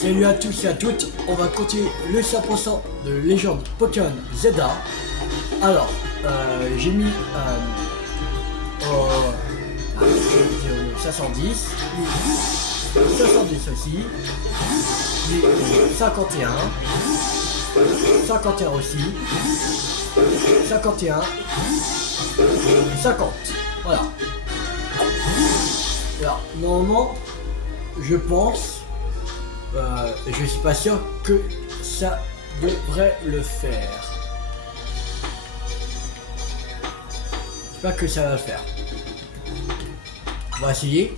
Salut à tous et à toutes, on va continuer le 100% de légende Pokémon Zelda. Alors, j'ai mis je vais dire le 510, lui 510 aussi, lui 51, 51 aussi, 51, 50, voilà. Alors, normalement, je pense, je suis pas sûr que ça devrait le faire. J'espère que ça va le faire. On va essayer.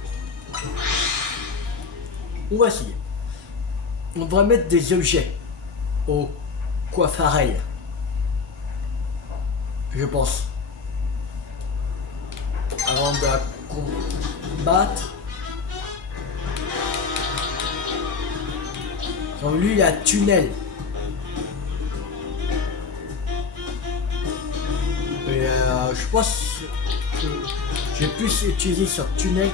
On va essayer. On devrait mettre des objets au coiffarel. Je pense. Avant de la combattre. Donc lui il a tunnel. Et je pense que j'ai plus utilisé sur tunnel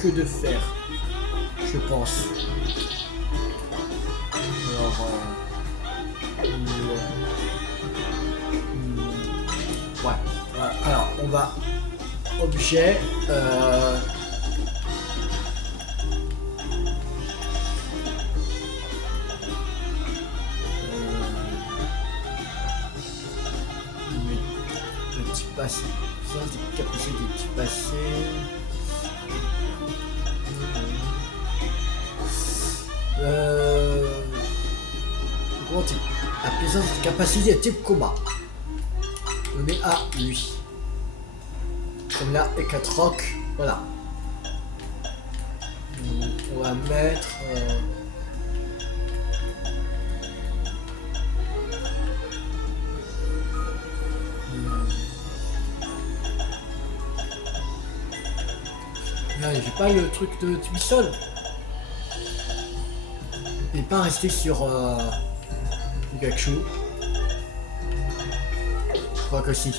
que de fer. Je pense. Alors ouais. Alors on va objet petit passé, ça des capacités des petits passés. Gros type. La puissance de capacité de type combat. Donné à lui. Comme là, et 4 rocs, voilà. On va mettre. Là, j'ai pas le truc de Twisol. Il n'est pas resté sur Pikachu. Je crois que si.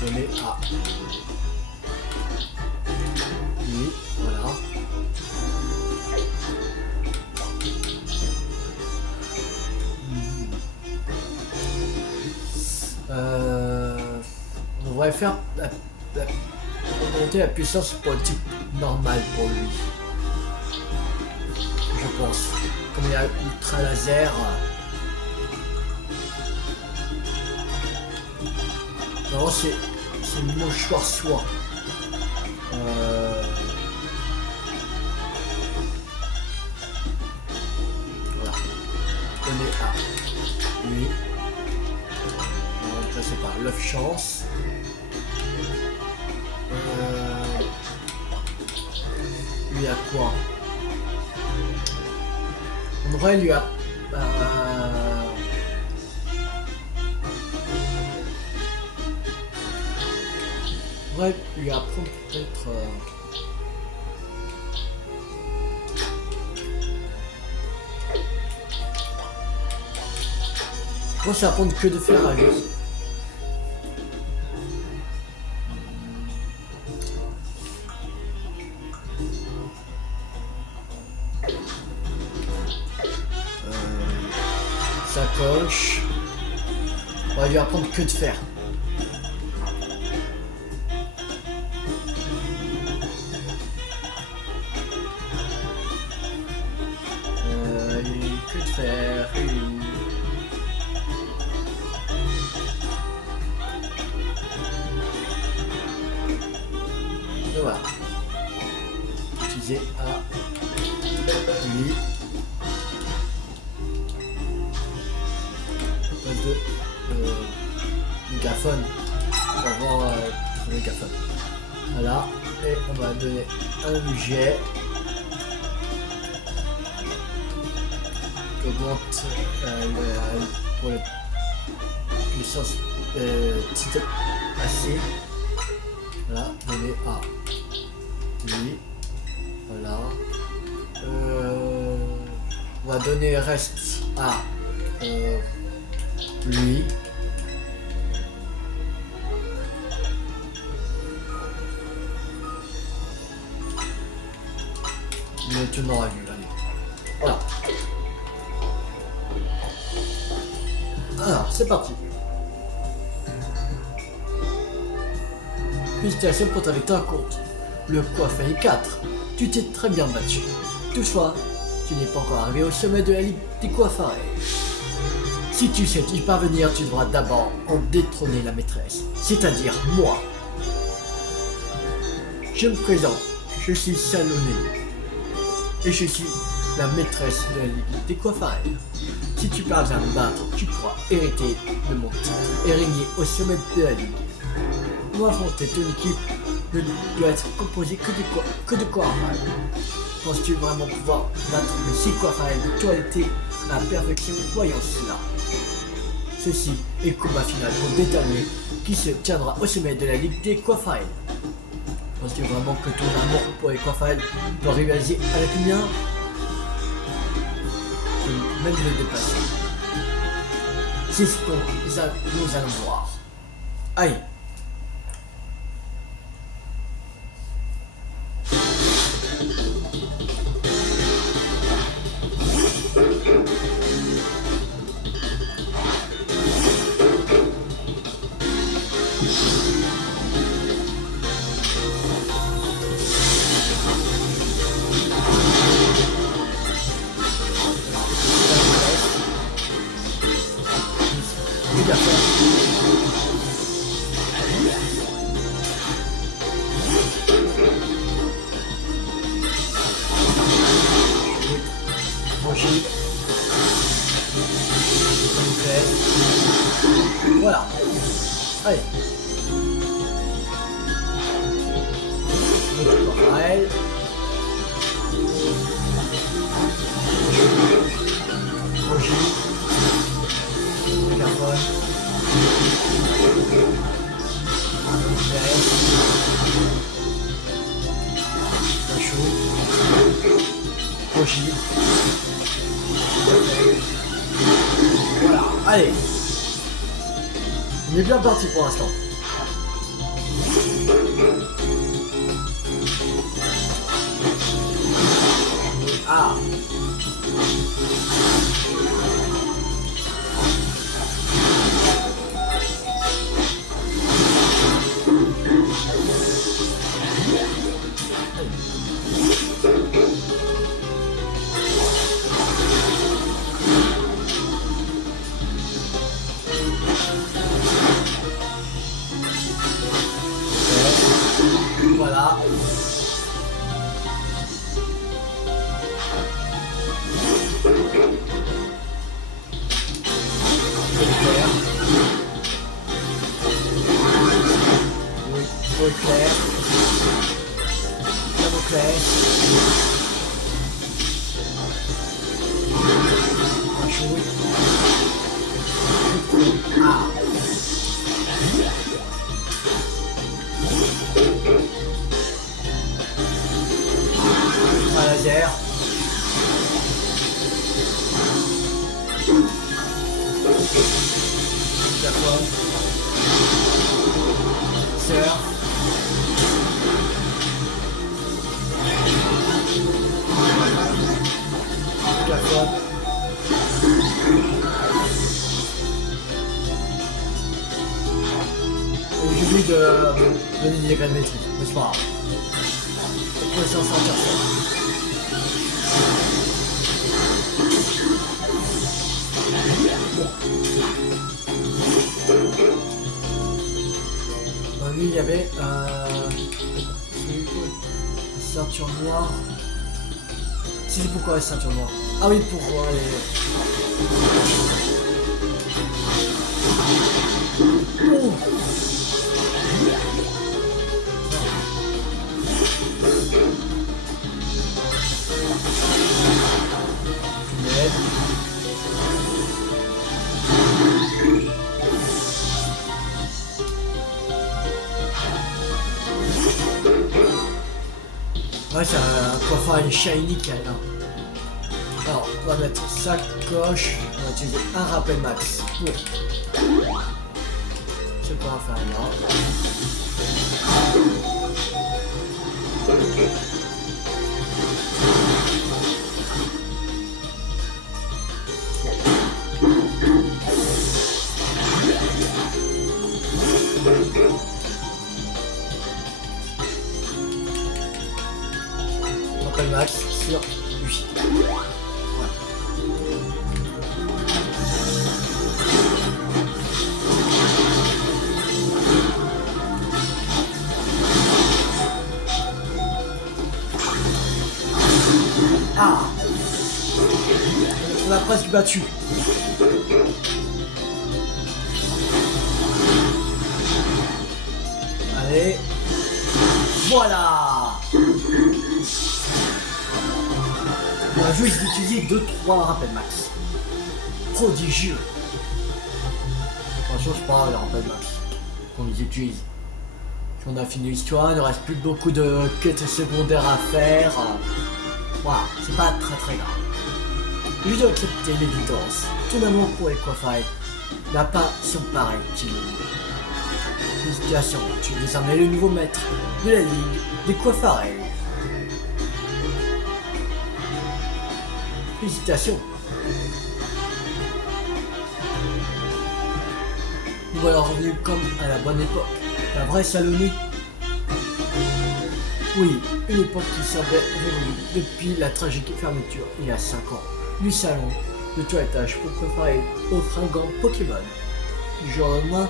Donné à lui, voilà. On devrait faire augmenter la puissance pour le type normal pour lui. Je pense. Comme il y a ultra laser. Non, c'est le mouchoir soie. Voilà. Donné à lui. On va remplacer par l'œuf chance. Lui a quoi? On devrait lui a. On devrait lui apprendre peut-être. Je pense apprendre que de faire à lui. Sacoche. On va lui apprendre que de faire. Que de faire. Et voilà. Utiliser à lui. De mégaphone. On va voir le mégaphone. Voilà. Et on va donner un objet. Tu augmentes pour la puissance titre AC. Voilà, donné à lui. Voilà. On va donner reste à lui. Mais tu l'auras vu, allez. Voilà. Alors, c'est parti. Félicitations pour ta victoire courte. Le coiffeur est 4. Tu t'es très bien battu. Toutefois, tu n'es pas encore arrivé au sommet de la Ligue des coiffeurs. Si tu souhaites y parvenir, tu devras d'abord en détrôner la maîtresse, c'est-à-dire moi. Je me présente, je suis Salomé. Et je suis la maîtresse de la Ligue des coiffeurs. Si tu parviens à me battre, tu pourras hériter de mon titre et régner au sommet de la Ligue. Pour affronter ton équipe ne doit être composée que de coiffeurs. Penses-tu vraiment pouvoir battre les 6 coiffeurs toilettés à la perfection? Voyons cela. Ceci est le combat final pour déterminer qui se tiendra au sommet de la Ligue des coiffeurs. Penses-tu vraiment que ton amour pour les coiffeurs doit rivaliser avec le mien? Je peux même le dépasser. C'est ce que nous allons voir. Aïe. Voilà. Allez. Pareil. Roger. Carbone. Chaud. Roger. Voilà. Allez. On est bien parti pour l'instant. Ah. Voilà. Oui, clair. Double clair. Un chouille. Ah. Un laser. D'accord. Surf. D'accord. J'ai oublié de donner des diagrammes métriques, mais c'est pas grave. On peut s'en sortir ça. Lui, il y avait ceinture noire. C'est pourquoi la ceinture noire? Ah oui, pour les... Oh. Punaise. Ouais, c'est un coiffeur shiny qui a là. Alors, on va mettre sacoche. On va utiliser un rappel max pour ce coiffeur là. Rappel max sur lui. Ah, on l'a presque battu. Allez. Voilà. On va juste utiliser 2-3 rappels max. Prodigieux. Franchement, je pas les rappels max qu'on les utilise. Si on a fini l'histoire, il ne reste plus beaucoup de quêtes secondaires à faire. Voilà, c'est pas très grave. Je dois accepter l'évidence. Ton amour pour les coiffeurs n'a pas son pareil qu'il Félicitations, tu es désormais le nouveau maître de la Ligue des coiffeurs. Félicitations. Nous voilà revenus comme à la bonne époque. La vraie Salonique. Oui, une époque qui semblait révolue depuis la tragique fermeture il y a 5 ans du salon de toilettage pour préparer aux fringants Pokémon. Du jour au lendemain,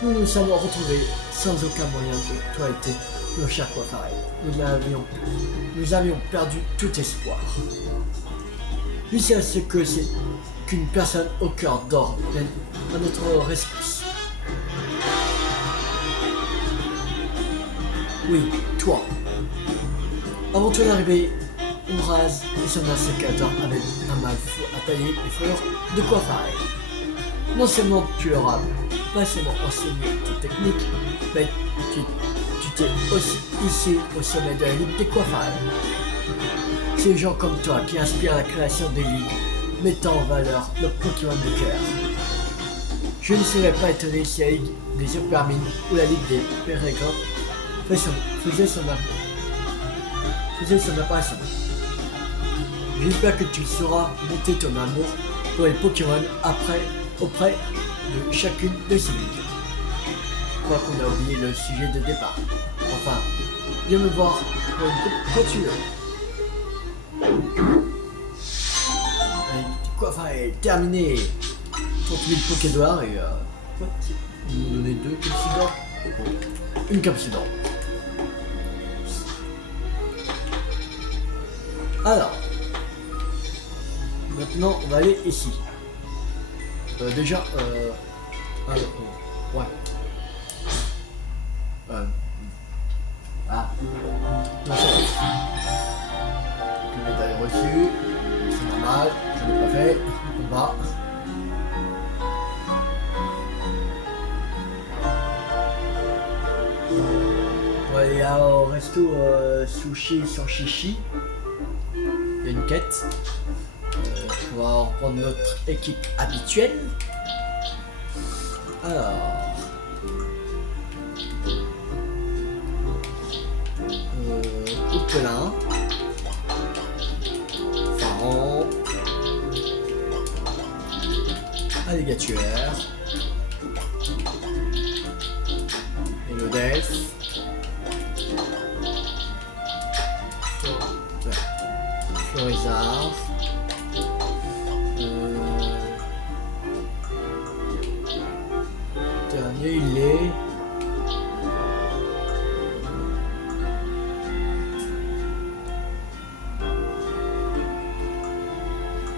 nous nous sommes retrouvés sans aucun moyen de toiletter nos chers coiffeurs. Nous avions perdu tout espoir. Lucien sait que c'est qu'une personne au cœur d'or vienne à notre rescousse. Oui, toi. Avant ton arrivée, Uraz et son sécateur avec un mal fou à tailler les fleurs de coiffage. Non seulement tu leur as patiemment enseigné tes techniques, mais tu t'es aussi hissé au sommet de la Ligue des coiffages. C'est des gens comme toi qui inspirent la création des ligues, mettant en valeur le Pokémon de cœur. Je ne serais pas étonné si la Ligue des Hypermines ou la Ligue des Pérégrins faisait son apparition. J'espère que tu sauras monter ton amour pour les Pokémon auprès de chacune de ces ligues. Je crois qu'on a oublié le sujet de départ. Enfin, viens me voir pour une continuer. Enfin, est terminé. 30 000 Pokédollars et ils m'ont donné 2 capsules d'or. Une capsule d'or. Alors, maintenant on va aller ici. Déjà, ouais. Ah, non, le médaille reçu, c'est normal, je l'ai pas fait, combat. On va aller au resto sushi sur Chichi. Il y a une quête. On va reprendre notre équipe habituelle. Alors. Coupelin. Pharaon. Alligator. Mélodelphe. Florizard. Dernier il est.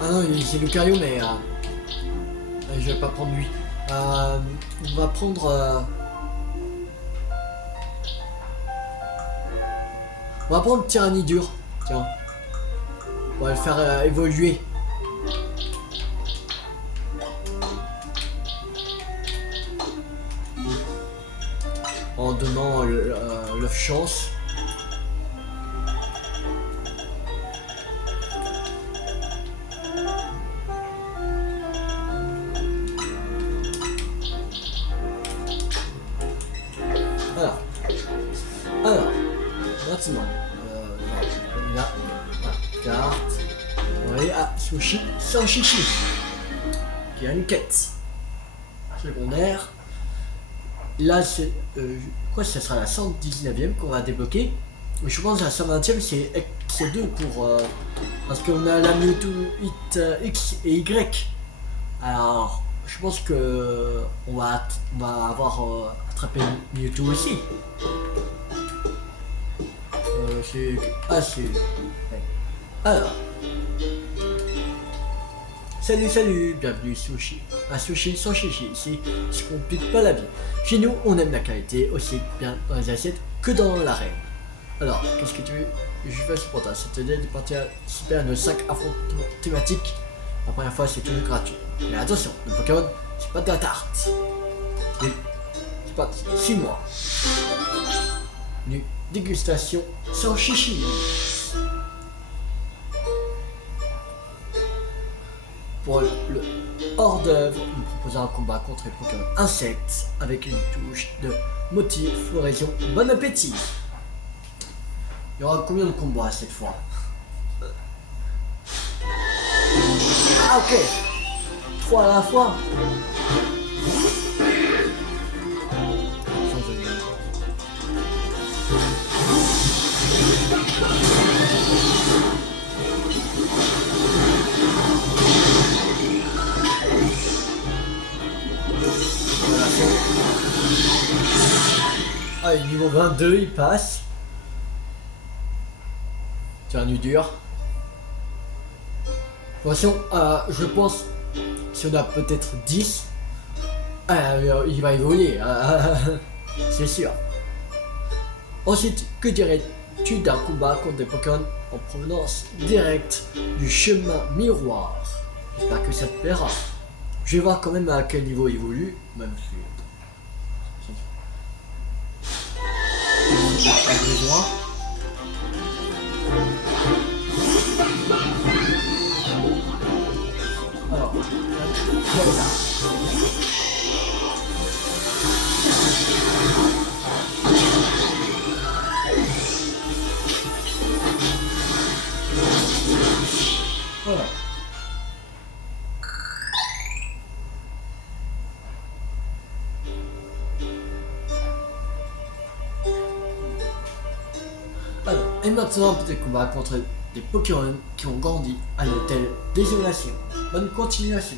Ah non, c'est Lucario, mais je vais pas prendre lui. On va prendre. On va prendre Tyranidur. Tiens. On va le faire évoluer. En donnant l'œuf chance. Sushi sans chichi, qui a une quête secondaire. Là, c'est quoi, ça sera la 119e qu'on va débloquer. Mais je pense que la 120e, c'est 2 pour... parce qu'on a la Mewtwo X et Y. Alors, je pense que on va avoir attrapé Mewtwo aussi. C'est... Ah, c'est... Ouais. Alors... Salut, bienvenue Sushi. Un sushi sans chichi ici, ne se complique pas la vie. Chez nous, on aime la qualité aussi bien dans les assiettes que dans l'arène. Alors, qu'est-ce que tu veux que je fasse pour toi? C'est de participer à nos 5 affrontements thématiques. La première fois, c'est toujours gratuit. Mais attention, le Pokémon, c'est pas de la tarte. C'est pas 6 mois. Une dégustation sans chichi. Pour le hors d'œuvre, nous proposons un combat contre les Pokémon insectes avec une touche de motif, floraison. Bon appétit! Il y aura combien de combats cette fois? Ah ok! 3 à la fois! Ah, niveau 22, il passe. C'est un nu dur. De toute façon, je pense, si on a peut-être 10, il va évoluer. C'est sûr. Ensuite, que dirais-tu d'un combat contre des Pokémon en provenance directe du chemin miroir? J'espère que ça te plaira. Je vais voir quand même à quel niveau il évolue, même si... Pas besoin. Alors, voilà. Voilà. Alors, et maintenant un petit combat contre des Pokémon qui ont grandi à l'hôtel Désolation. Bonne continuation.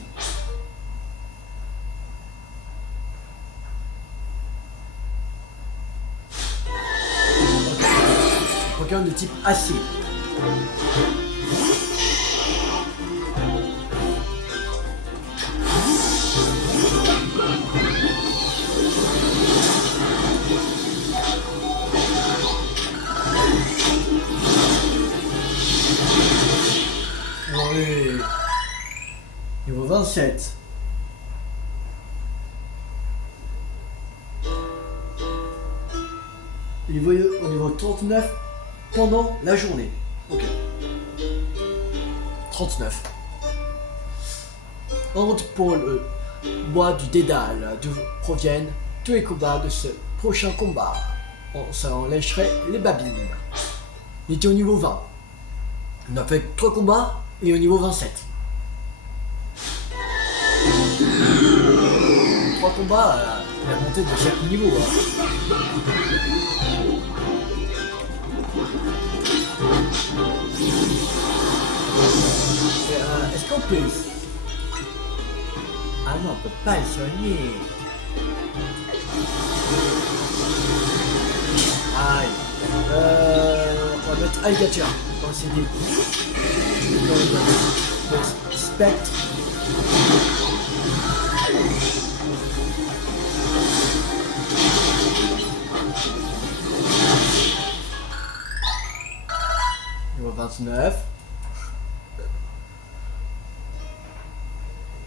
Pokémon de type acier. Oui. Niveau 27. Niveau, au niveau 39 pendant la journée. Ok. 39. En route pour le bois du Dédale, d'où proviennent tous les combats de ce prochain combat. On s'en lècherait les babines. Il était au niveau 20. On a fait 3 combats et au niveau 27. 3 combats, la montée de chaque niveau. Est-ce qu'on peut... Ah non, on peut pas le soigner. Aïe. On va mettre Alligator dans le CD. Le spectre. Niveau 29.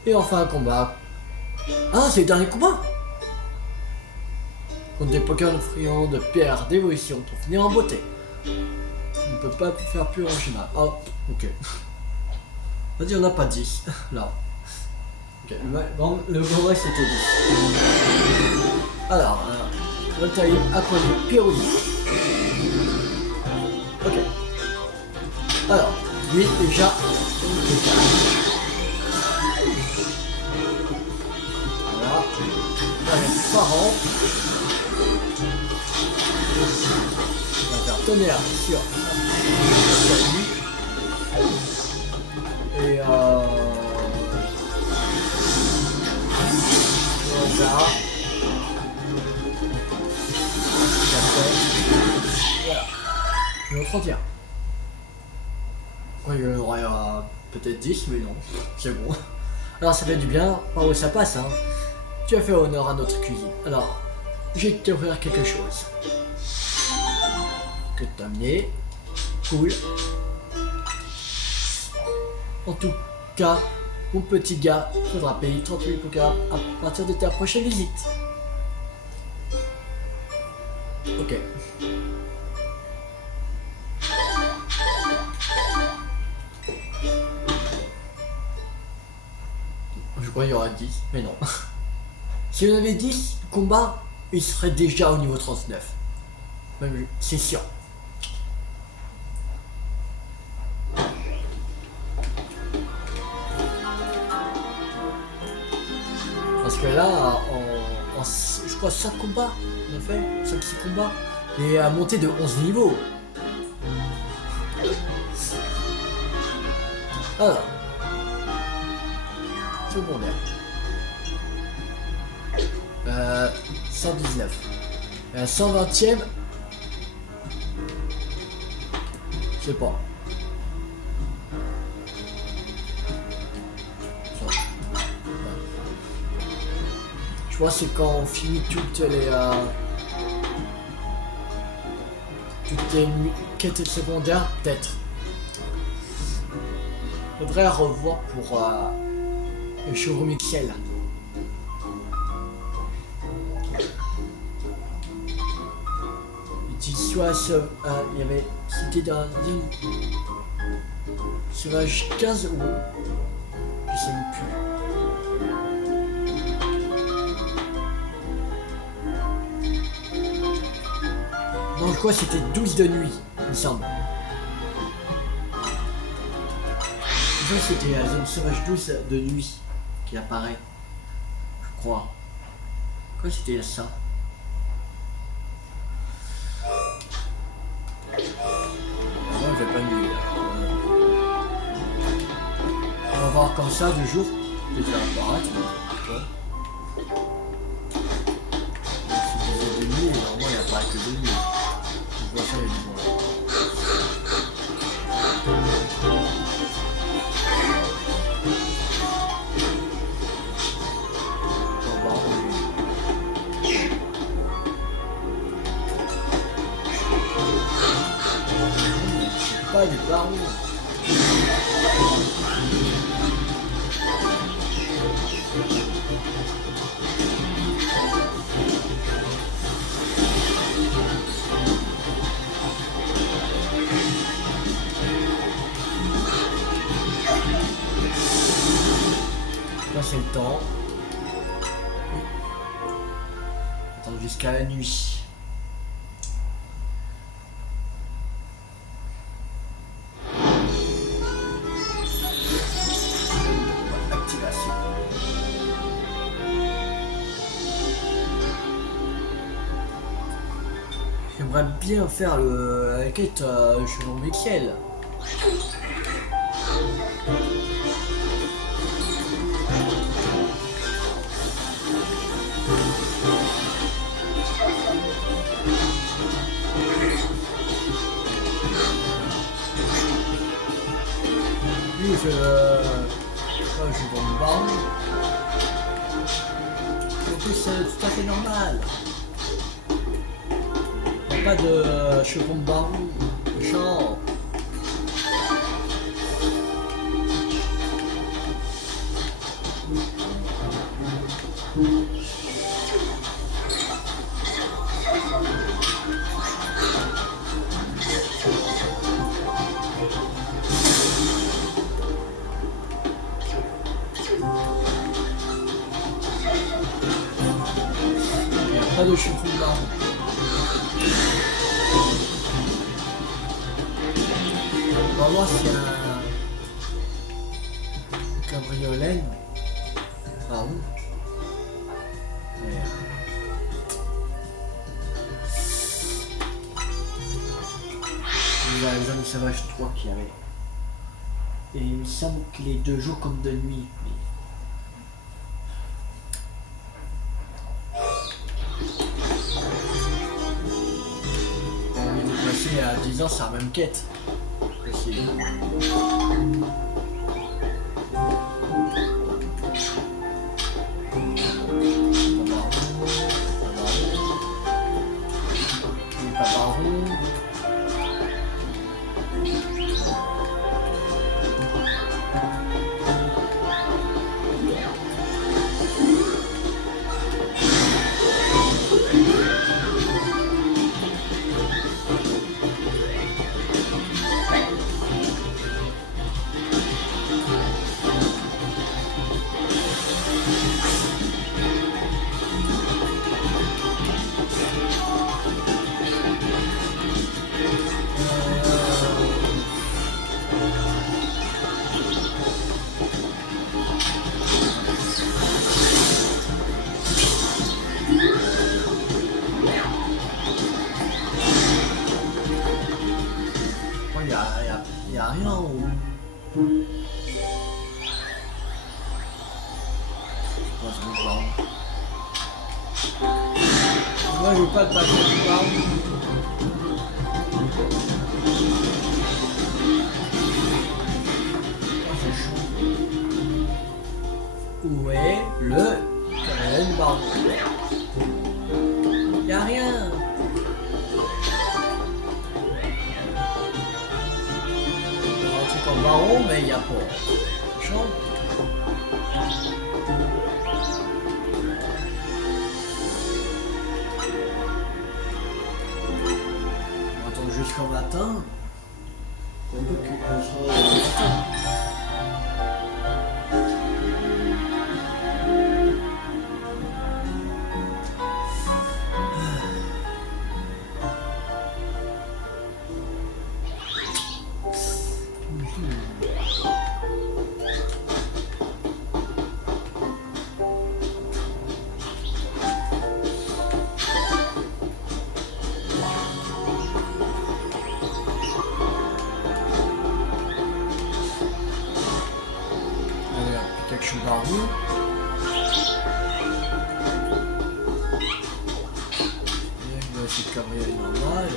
Et enfin un combat. Ah, c'est le dernier combat contre des Pokémon friands de pierre d'évolution pour finir en beauté. On ne peut pas faire plus original. Oh, ok. Vas-y, on n'a pas 10. Là. Ok, le combat c'était 10. Alors, Voltaï, Aqualine, Pyroli. Ok. Alors, lui déjà, Voilà. Là, il y a Pharaon. On va faire tonnerre sur lui. Et voilà. Voilà. Niveau 31. Ouais, il y en aurait peut-être 10, mais non, c'est bon. Alors ça fait du bien, par où ça passe, hein. Tu as fait honneur à notre cuisine. Alors, je vais t'offrir quelque chose. Que t'as amené. Cool. En tout cas, mon petit gars, faudra payer 38 pokas à partir de ta prochaine visite. Ok. Je crois qu'il y aura 10, mais non. Si on avait 10 combats, il serait déjà au niveau 39. Même c'est sûr. Parce que là, je crois 5 combats, on a fait 5-6 combats, et à monter de 11 niveaux. Alors, secondaire. 119. 120ème. Je sais pas. Je vois c'est quand on finit toutes les quêtes secondaires, peut-être. Faudrait revoir pour le showroom XL. Soit il y avait, c'était dans une sauvage 15 ou je sais même plus. Non, je crois que c'était 12 de nuit, il me semble. Je crois que c'était la zone sauvage 12 de nuit qui apparaît, je crois. Je crois que c'était ça. Je vais pas nuire. On va voir comme ça 2 jours. Déjà apparaître. Si vous avez de nuit, normalement il apparaît que de nuit. Je vois ça, il y a du bon. Pas du baron. Là c'est le temps. Attendre jusqu'à la nuit. J'aimerais bien faire la quête chez Michel. Oui, je bombarde. En plus, c'est tout à fait normal. Pas de chevron de baron, méchant. Pas de chevron de baron. On va voir s'il y a Cabriolène. Ah oui. Il y a les Amis Sauvages 3 qui avait. Et il me semble qu'il est de jour comme de nuit. On est passé à 10 ans, c'est la même quête. Il n'y a rien en haut. Moi je veux pas le passer du barbe. C'est chaud. Où est le Cabriolène Baron? Y a rien. En baron, mais il n'y a pas. Chaud. On attend jusqu'au matin. On peut qu'on sera au matin. Protection par vous. C'est cabriolet normal.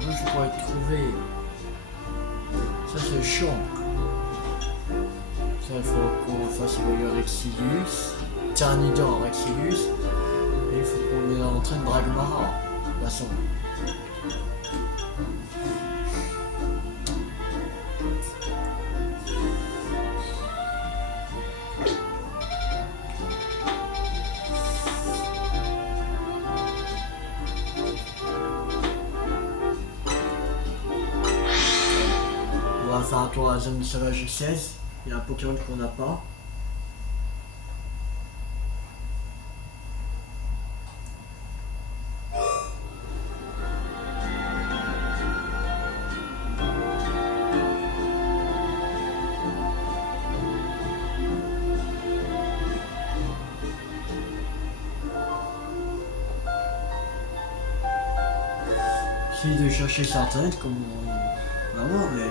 Moi je pourrais trouver. Ça c'est chiant. Ça il faut qu'on fasse évoluer Rexilius. Tyrannidor Rexilius. Et il faut qu'on entraîne Dragmara. De toute façon. On va faire un tour à la zone du sauvage 16. Il y a un Pokémon qu'on n'a pas. J'essaie de chercher sur internet comme on va voir, mais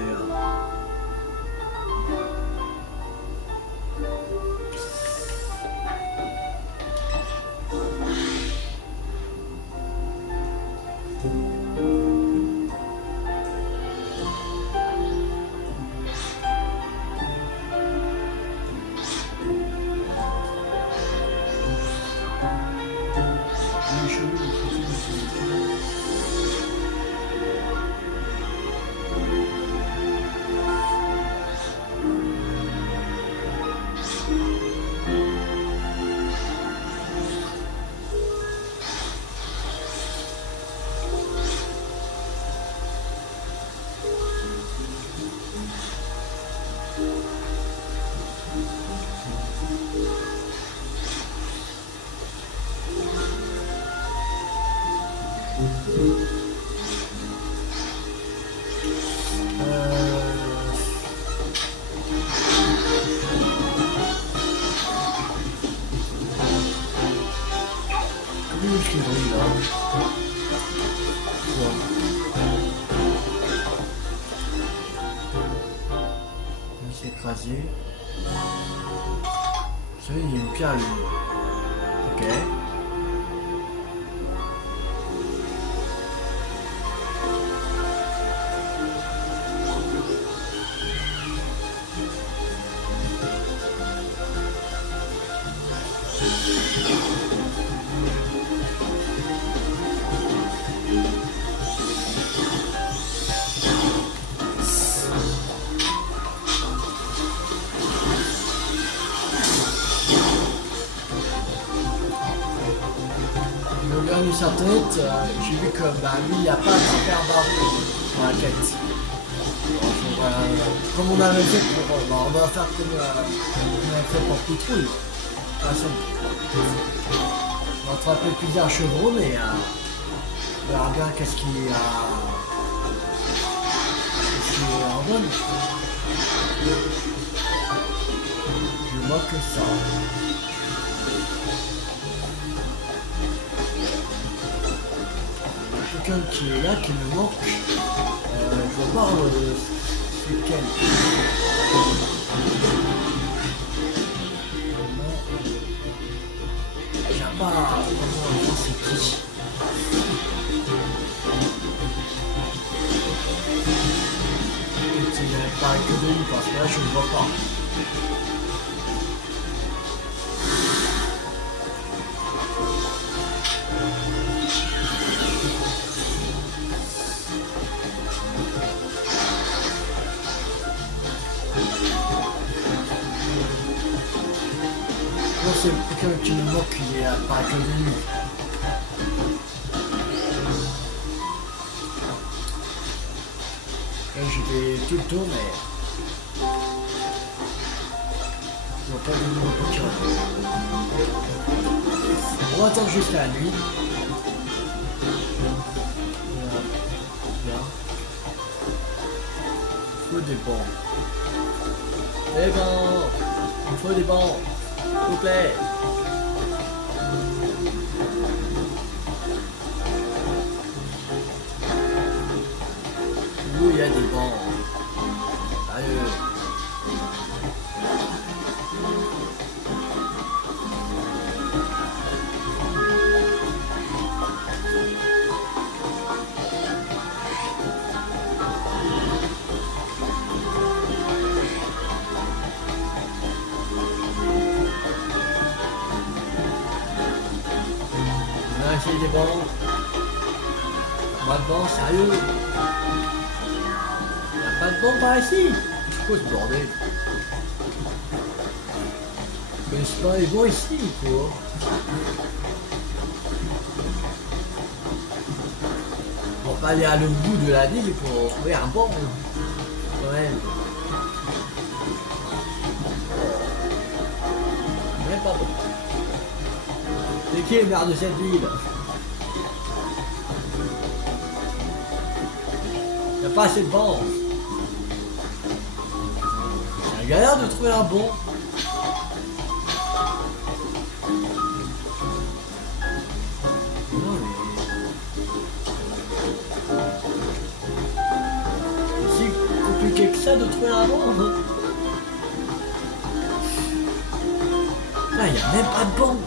croisé. Vous savez, il y a une pierre lui. Ok. Sa tête, j'ai vu que bah, lui il n'y a pas de super barreau dans la quête. Donc, comme on avait fait pour. On va faire comme on avait fait pour Pitrouille. On va attraper plusieurs chevrons, mais on verra bien qu'est-ce qui ordonne. Je vois que ça. Quelqu'un qui est là, qui me manque. Je vois pas c'est quel. J'ai pas vraiment c'est qui. Il n'y avait pas que de lui parce que là je ne vois pas. C'est quelqu'un qui me moque, il est pas que de lui. Là, je vais tout le tour, mais je vois pas de nouveau Pokémon. On va attendre jusqu'à la nuit. Là. Il faut des bancs. Des bancs. Il faut des bancs. S'il vous plaît. Où il y a des bancs. Allez. J'ai des bons. Pas de bons, sérieux. Y'a pas de bons par ici. C'est quoi ce bordel? Je connais pas les bons ici ou quoi? On va pas aller à l'autre bout de la ville pour trouver un bon. Quand même. Même pas bon. C'est qui le maire de cette ville? Y'a pas assez de bancs. C'est la galère de trouver un bon. Non mais... C'est si compliqué que ça de trouver un bon. Là y'a même pas de bon.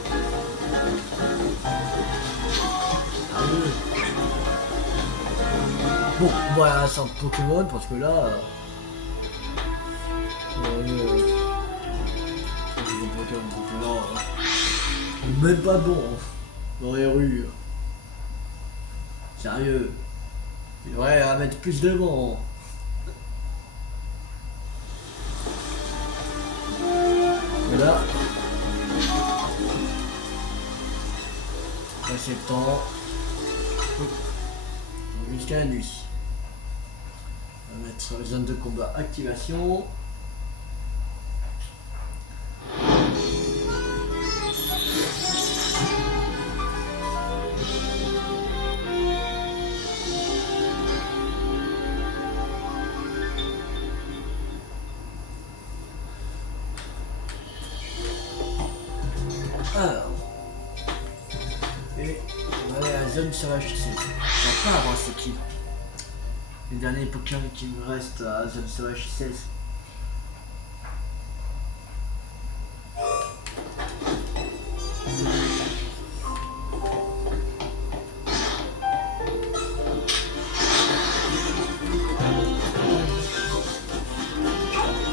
Bon, voilà, c'est un Pokémon parce que là. Même pas bon dans les rues. Sérieux. Il devrait à mettre plus de bon. Et là. Là c'est le temps. Jusqu'à la nuit. On va mettre zone de combat activation. Alors. Et on va aller à la zone sauvage 16. On va pas avoir c'est qui. Les derniers Pokémon qui me restent à zone sauvage 16.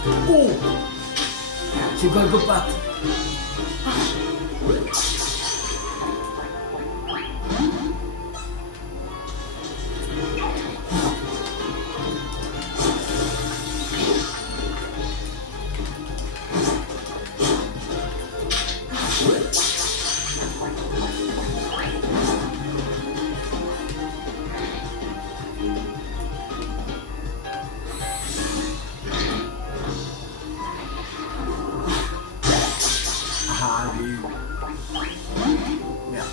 Oh, c'est Golgopat. Ah, j'ai eu. Merde.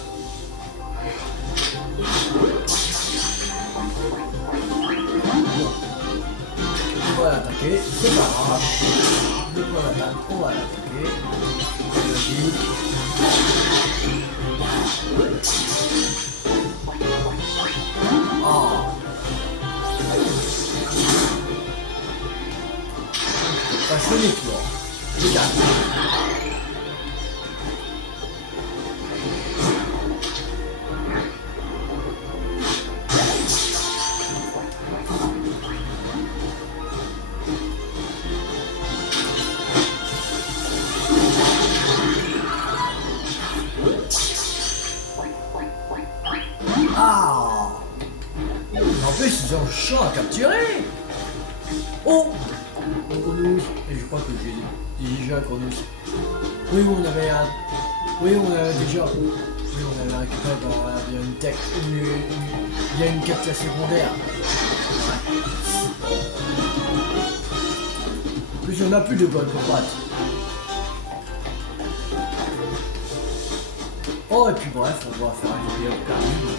On va l'attaquer, c'est pas grave. Le point d'attaque, on va l'attaquer. C'est logique. Oh. Pas sonné toi. Regarde. Ah! En plus, ils ont chaud à capturer! Oh! Un Grenouille. Et je crois que j'ai déjà un Grenouille. Oui, on avait un... Oui, on avait déjà... Oui, on avait récupéré dans une tech... Il y a une capture secondaire. Ouais. En plus, on n'a plus de bonnes droite. Oh, et puis bref, on va faire une vidéo permis.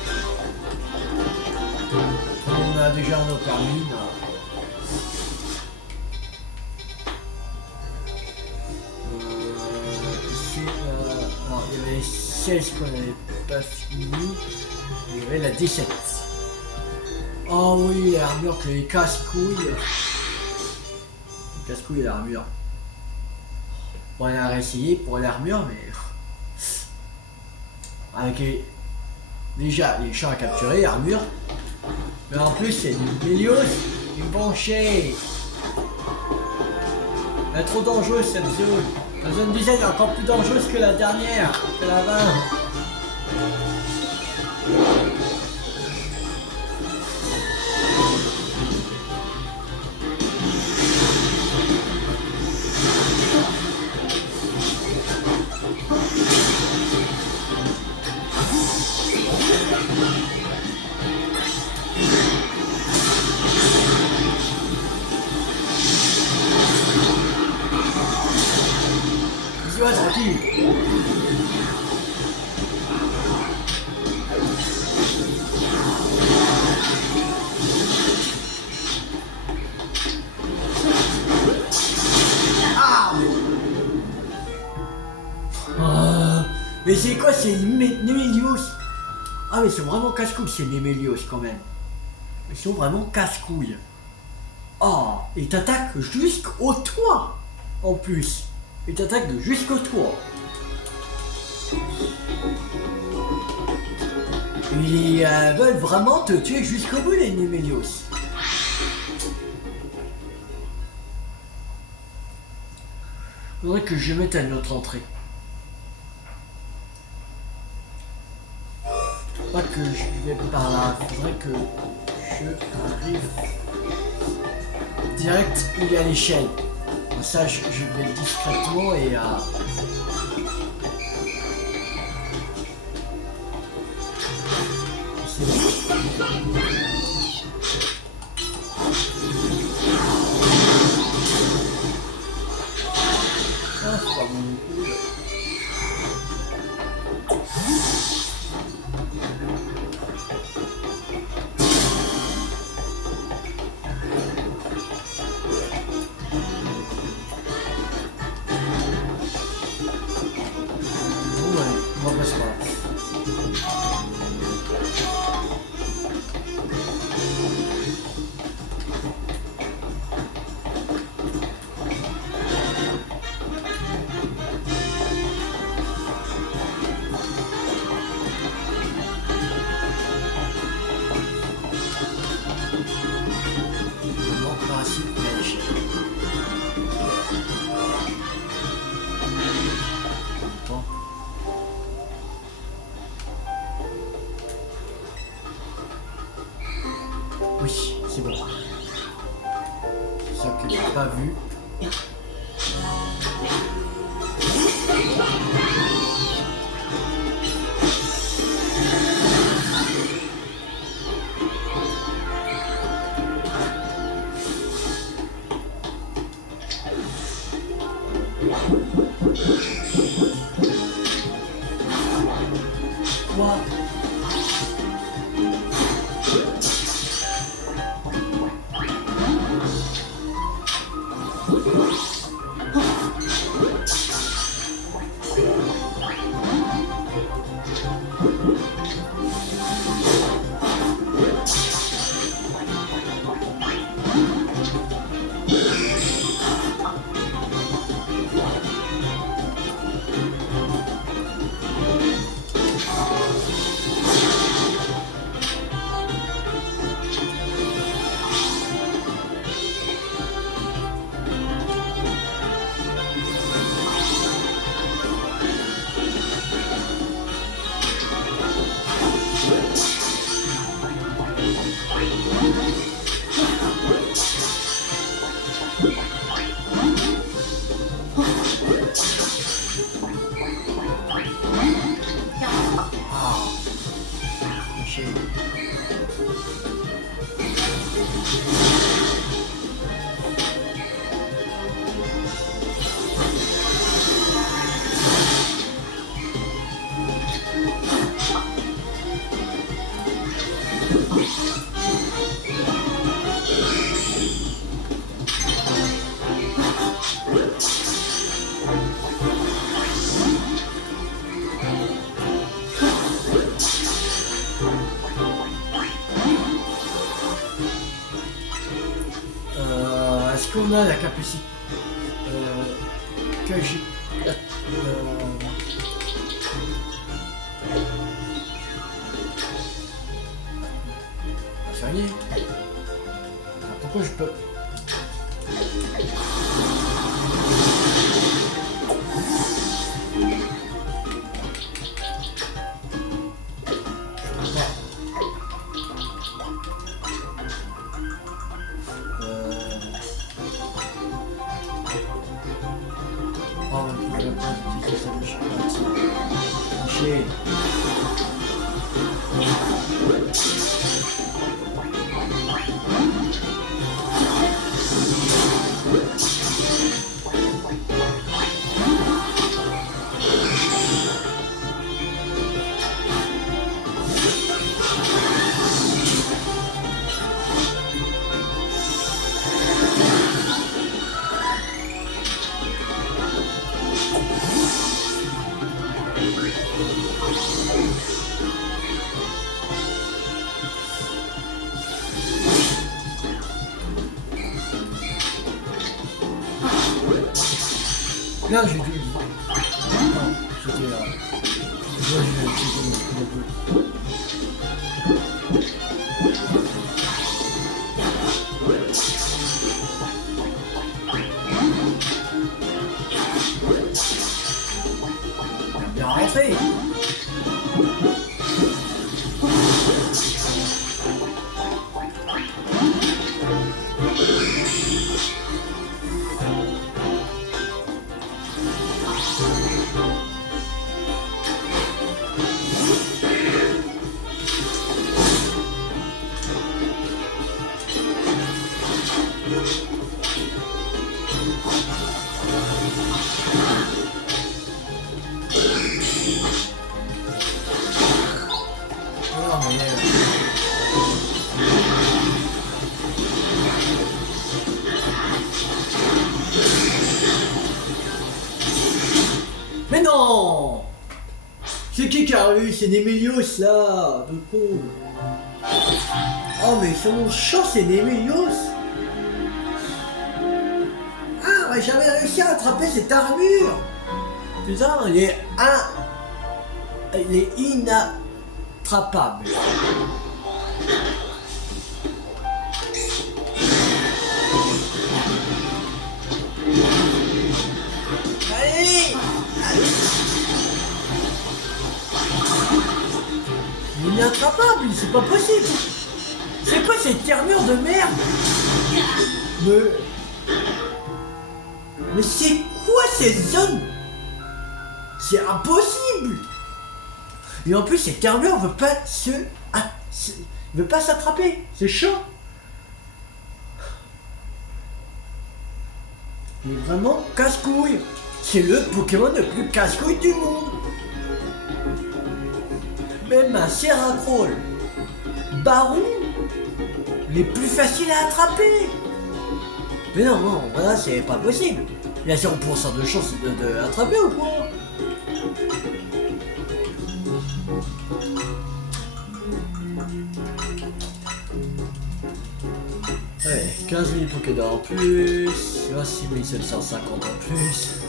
On a déjà nos permis. Alors, il y avait 16 qu'on n'avait pas fini. Il y avait la 17. Oh oui, l'armure que les casse-couilles. Casse-couilles et l'armure. On a réessayé pour l'armure, mais... Avec déjà les champs à capturer, armure. Mais en plus c'est du Mélios, du banché. Elle est trop dangereuse cette zone. La zone 17 est encore plus dangereuse que la dernière, que la 20. Ouais, tranquille. Ah, mais c'est quoi ces Némélios? Ah mais ils sont vraiment casse-couilles ces Némélios quand même. Ils sont vraiment casse-couilles. Oh, ils t'attaquent jusqu'au toit en plus. Ils t'attaquent jusqu'au toit. Ils veulent vraiment te tuer jusqu'au bout les Némélios. Faudrait que je mette à notre entrée. Pas que je vais par là, faudrait que je arrive direct il y a l'échelle. Ça je vais discrètement et c'est bon. Ah, c'est pas bon. ça que j'ai pas vu. Quoi? Est-ce qu'on a la capacité que j'ai soigner? Pourquoi je peux? Là, j'ai dû. Non, c'était là. Je vois, bien rentré. Mais non! C'est qui a eu? C'est Némélios là, de con. Oh mais c'est mon chat, c'est Némélios. Ah mais j'avais réussi à attraper cette armure. Putain, il est inattrapable. Allez! Inattrapable, c'est pas possible. C'est quoi cette armure de merde? Mais c'est quoi cette zone? C'est impossible. Et en plus, cette armure veut pas veut pas s'attraper. C'est chaud. Mais vraiment casse-couille. C'est le Pokémon le plus casse-couille du monde. Même un Seracroll, Baron, les plus faciles à attraper. Mais non, non, voilà, c'est pas possible. Il y a 0% de chance de attraper ou quoi? Ouais, 15 000 Pokédor en plus, 6 750 en plus.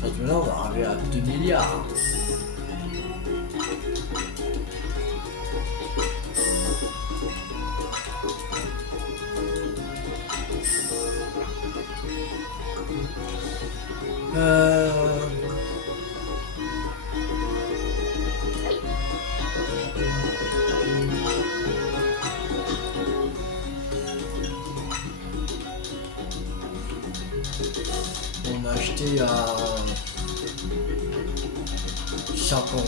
Surtout là, on va arriver à 2 milliards. On a acheté à 50.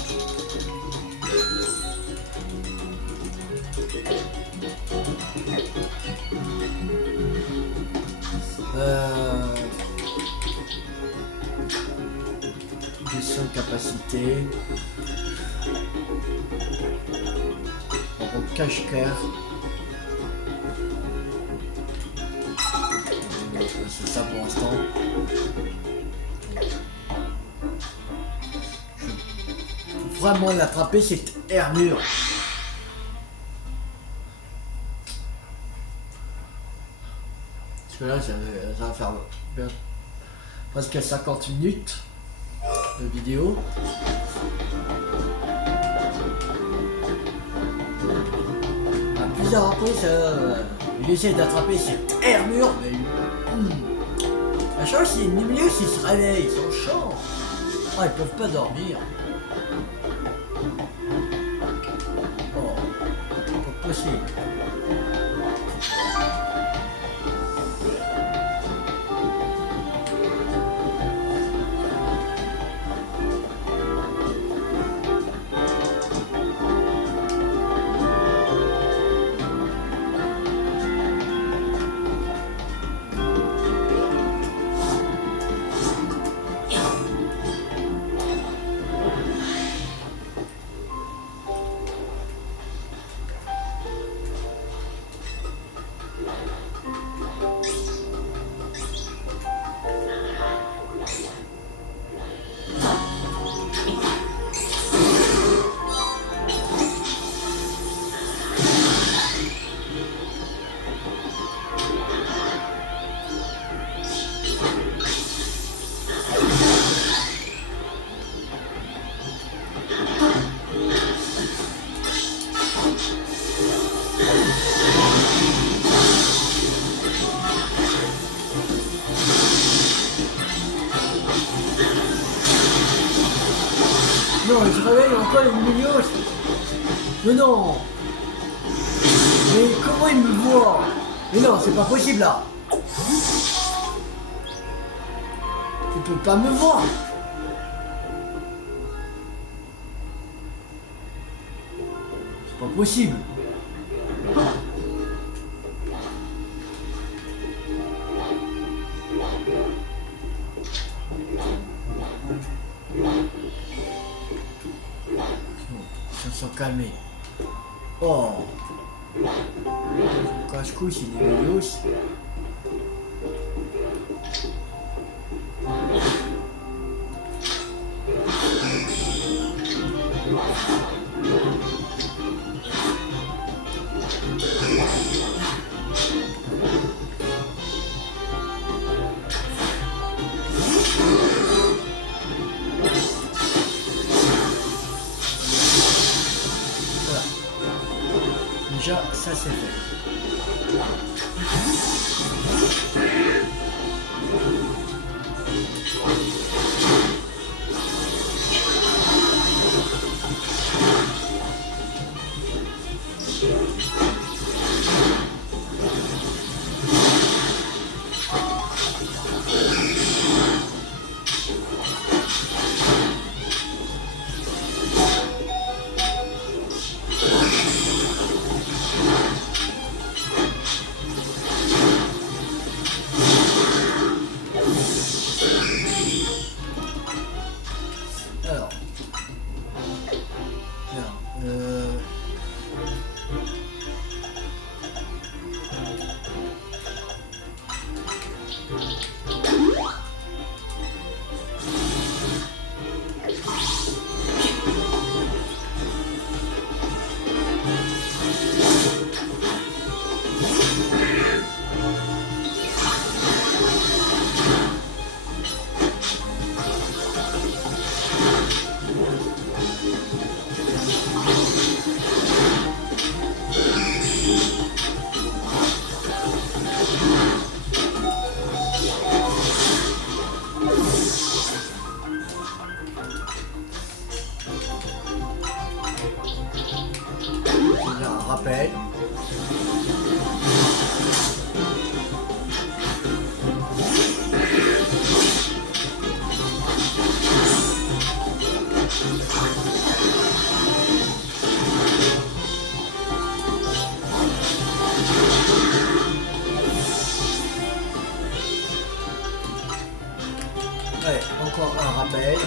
Question de capacité. Donc cache-cœur. C'est ça pour l'instant. Vraiment l'attraper cette armure. Parce que là ça va faire presque 50 minutes de vidéo. À plusieurs reprises, il essaie d'attraper cette armure, mais la chose c'est ni mieux s'ils se réveillent, ils sont chauds. Ah, ils peuvent pas dormir. Oh, pas possible. Non, il se réveille encore les milieux. Mais non. Mais comment il me voit? Mais non, c'est pas possible là. Tu peux pas me voir. C'est pas possible. Ils se sont calmés. Oh. Cache-couille, c'est des milieux aussi. Déjà, ça c'est fait. Rappel. Allez, encore un rappel.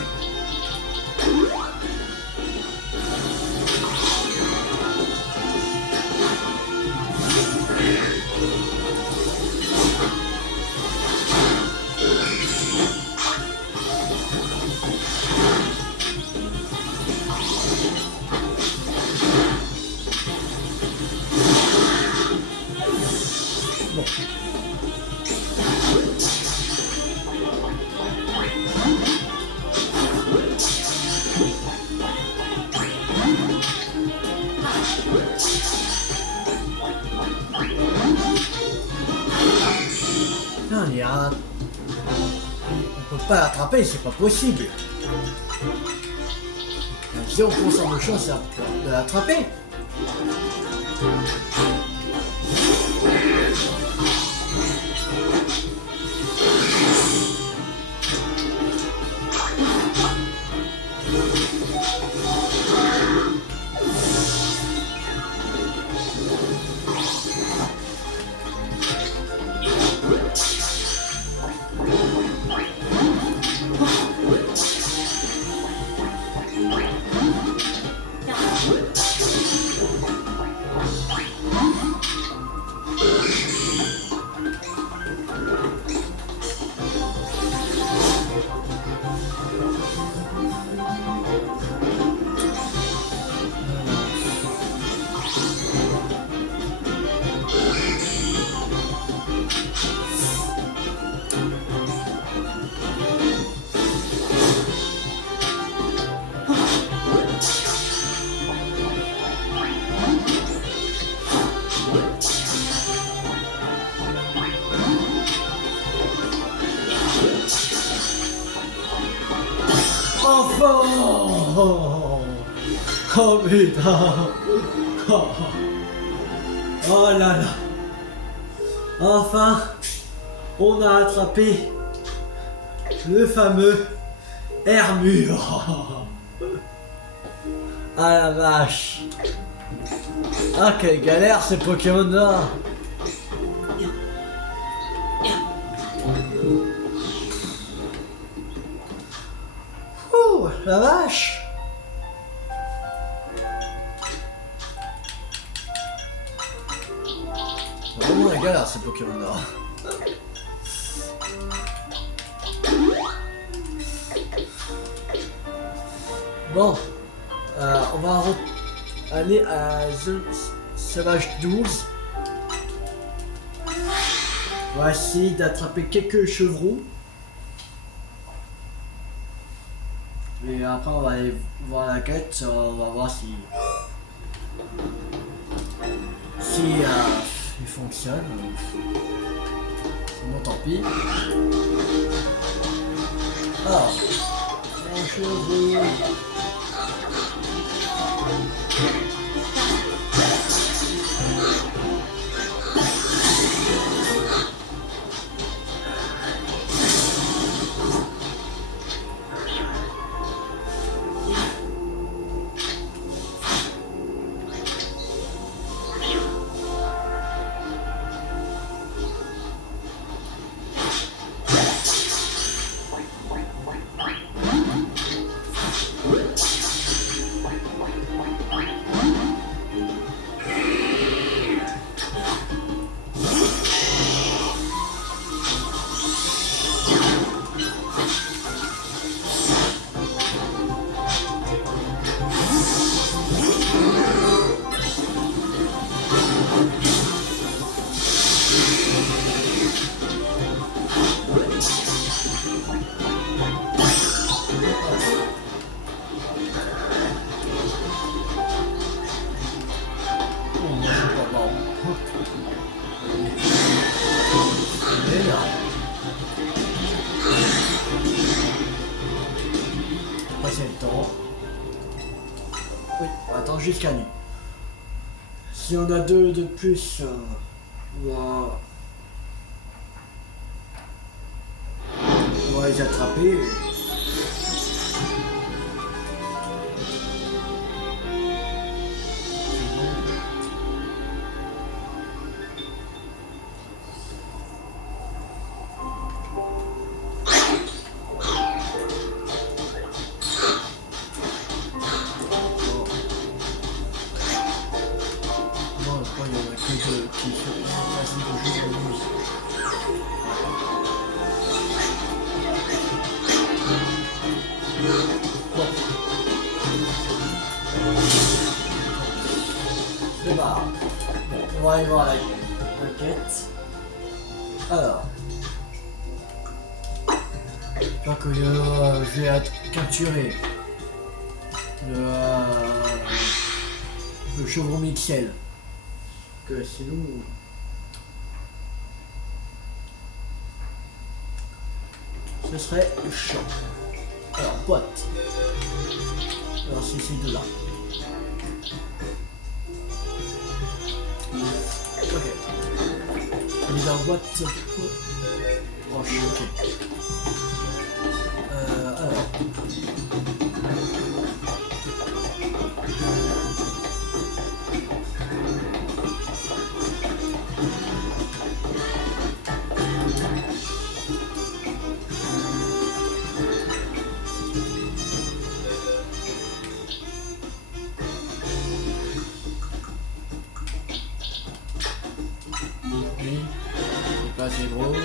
Bon. Non, il y a un... On peut pas l'attraper, c'est pas possible. Il y a 0% de chance de l'attraper. Enfin! Oh putain! Oh là là! Enfin, on a attrapé le fameux Hermure! Ah la vache! Ah quelle galère ces Pokémon là! Ouh, la vache! Vraiment la galère ces Pokémon là. Bon, on va aller à Sauvage 12. On va essayer d'attraper quelques chevrons. Et après on va aller voir la quête, on va voir si il fonctionne. Sinon tant pis. Alors, un chevreau. Attends. Oui, attends jusqu'à nuit. Si on a 2 de plus, on va les attraper. C'est pas grave. Bon, on va aller voir la quête. Alors. Je crois que je vais capturer le chevron Mixel. Que sinon. Ce serait chiant. Alors, boîte. Alors, c'est ces deux-là. Ok. On est dans la boîte. Oh, je suis ok. Alors. C'est drôle.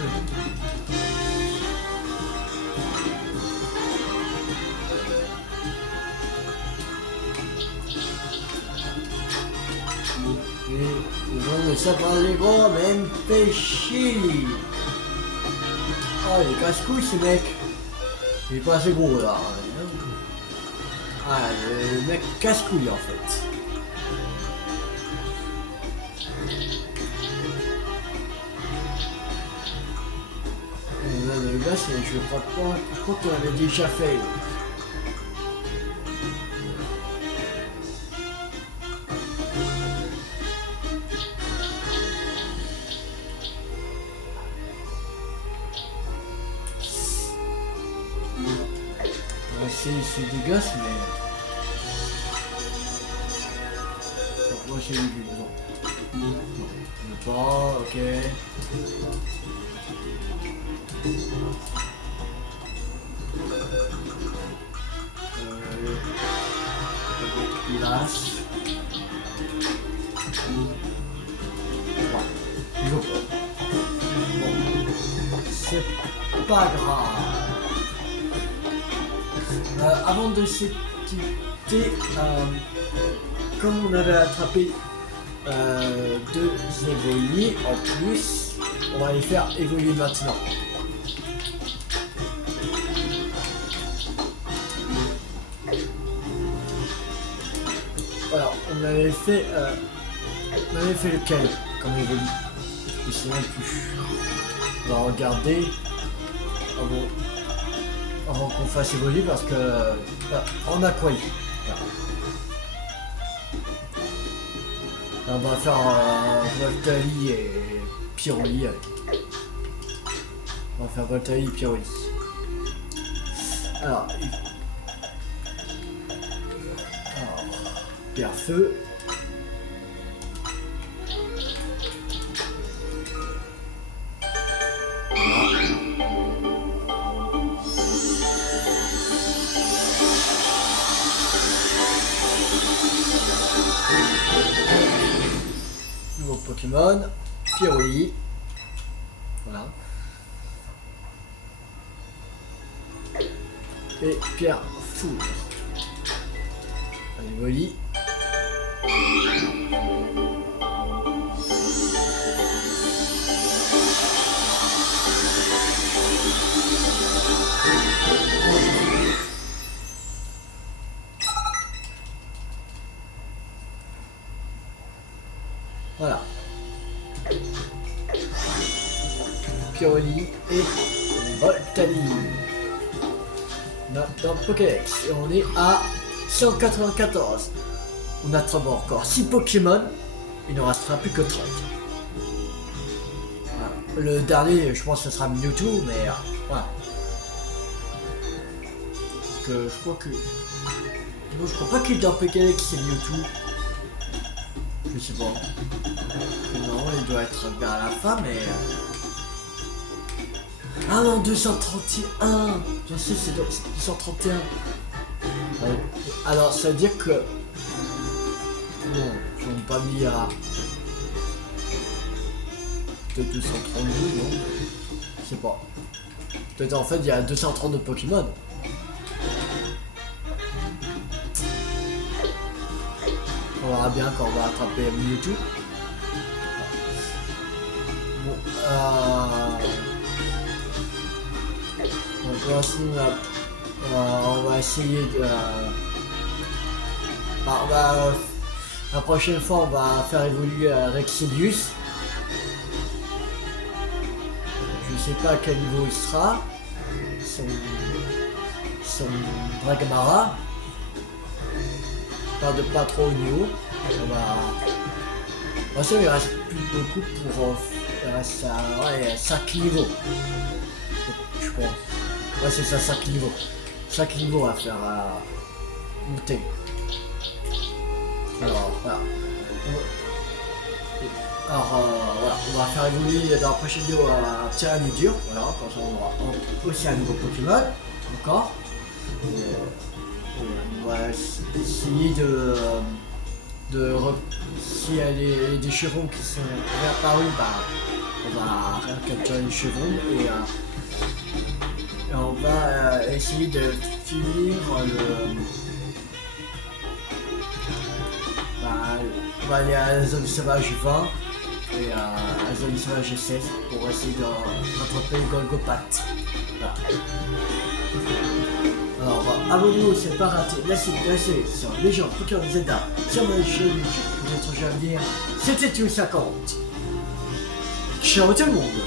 Les gens ne savent pas les gros, même péché. Oh, il est casse-couille ce mec. Il est pas assez gros là. Ah, le mec casse-couille en fait. Le gars, je crois pas. Je crois qu'on avait déjà fait. C'est dégueulasse, mais. Bon, moi j'ai vu. Non. Non. Pas, ok. Glace. Bon. C'est pas grave. Avant de s'équiper, comme on avait attrapé 2 évolués en plus, on va les faire évoluer maintenant. Alors, on avait fait lequel comme évolue? Je sais même plus. On va regarder avant qu'on fasse évoluer parce que on a quoi ici. On va faire Voltali et Pyroli. On va faire Voltali et Pyroli. Alors, pierre feu. Nouveau Pokémon, Pyroli. Voilà. Et pierre foudre. Allez, Voli. Voilà. Pyroli et Voltali. On a dans le Pokédex et on est à 194. On attrape encore 6 Pokémon. Il ne restera plus que 30. Voilà. Le dernier, je pense que ce sera Mewtwo, mais voilà. Parce que je crois que... Non, je crois pas qu'il est dans le Pokédex, c'est Mewtwo. Je sais pas. Non, il doit être vers la fin, mais... Ah non, 231. Je sais, c'est 231. Alors, ça veut dire que... Non, ils n'ont pas mis à... Peut-être 232, non? Je sais pas. Peut-être en fait, il y a 232 Pokémon. On verra bien quand on va attraper Mewtwo. Bon, donc pour l'instant, on va essayer de... la prochaine fois, on va faire évoluer Rexilius. Je sais pas à quel niveau il sera. Son Dragamara. Pas trop haut niveau. On va... Bon, ça, il reste plus beaucoup pour... il reste ouais, 5 niveaux. Je crois. Ouais, c'est ça, 5 niveaux. 5 niveaux à faire monter. Alors, voilà. Voilà, on va faire évoluer dans la prochaine vidéo à Tyranidur. Voilà, comme ça on aura aussi un nouveau Pokémon. Encore. On va essayer s'il y a des chevrons qui sont réapparus, bah, on va capturer les chevrons et on va essayer de finir on va aller à la zone sauvage 20 et à la zone sauvage 16 pour essayer de rattraper Golgopat. Voilà. Alors, abonnez-vous, c'est pas raté. Laissez sur les gens Pokémon Zelda sur ma chaîne YouTube. Notre jeu à venir, c'était tout 50. Ciao tout le monde.